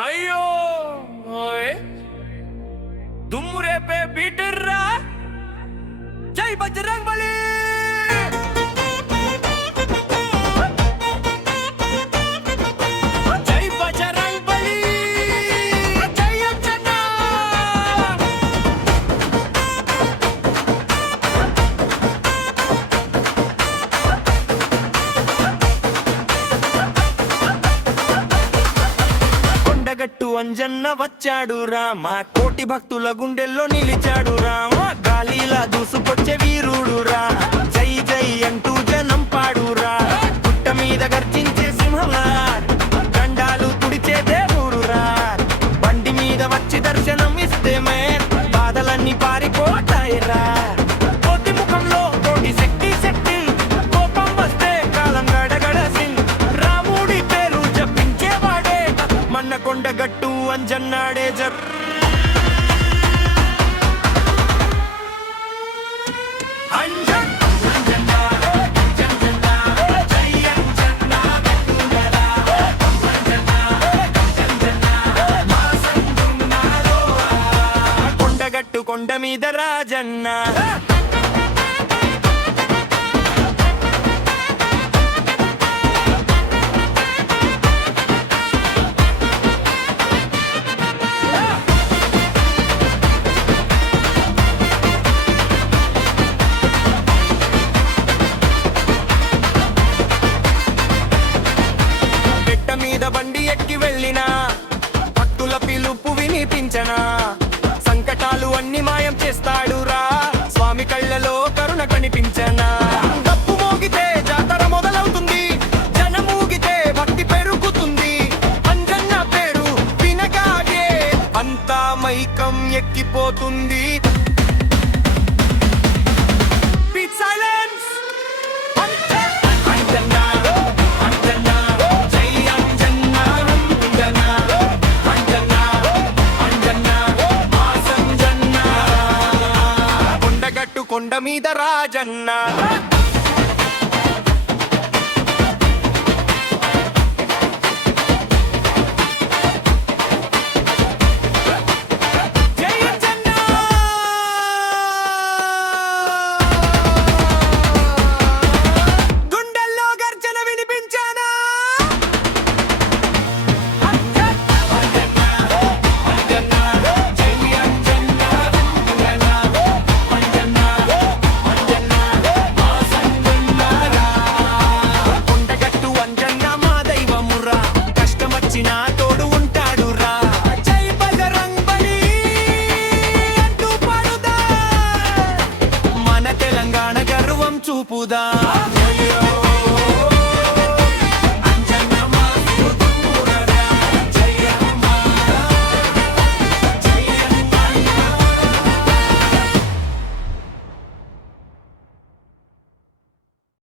అయ్యో ఓయ్ దుమ్ము రేపే బీటర్రా జై బజరంగ్ బలి జై బజరంగ్ బలి జై అంజనా కొండగట్టు అంజన్న వచ్చాడు రామా కోటి భక్తుల గుండెల్లో నిలిచాడు రామా గాలిలా దూసుకొచ్చే వీరుడు రా జై జై అంటూ జనం పాడురా పుట్ట మీద గర్జించే సింహలా గండాలు తుడిచే దేవుడు రా బండి మీద వచ్చి దర్శనం ఇస్తే మే బాధలన్నీ పారిపోతాయిరా కోటి ముఖంలో కోటి శక్తి శక్తి కోపం వస్తే కాలం గడగడ సింగ్ రాముడి పేరు జపించేవాడే మన్న కొండగట్టు అంజన్నాడే జర్ అంజన్ అంజన్నా అంజన్నా జై అంజన్నా వెతునరా అంజన్నా అంజన్నా మా సంగున్నారో కొండగట్టు కొండ మీద రాజన్న పెట్ట మీద బండి ఎక్కి వెళ్ళినా భక్తుల పిలుపు వినిపించనా సంకటాలు అన్ని మాయం చేస్తాడురా స్వామి కళ్ళలో కరుణ కనిపించనా తప్పు మోగితే జాతర మొదలవుతుంది జనమూగితే భక్తి పెరుగుతుంది అంజన్న పేరు వినగాగే అంతా మైకం ఎక్కిపోతుంది సైలెన్స్ అంజన్నా అంజన్నా జై అంజన్నా అంజన్నా అంజన్నా అంజన్నా మా సంజన్నా కొండగట్టు కొండ మీద రాజన్న జై అంజన్నా గుండెల్లో గర్జన వినిపించానా కొండగట్టు అంజన్న మా దైవమురా కష్టమొచ్చినా తోడు ఉంటాడురా జై బజరంగ్ బలి అంటూ పాడుదా మన తెలంగాణ గర్వం చూపుదా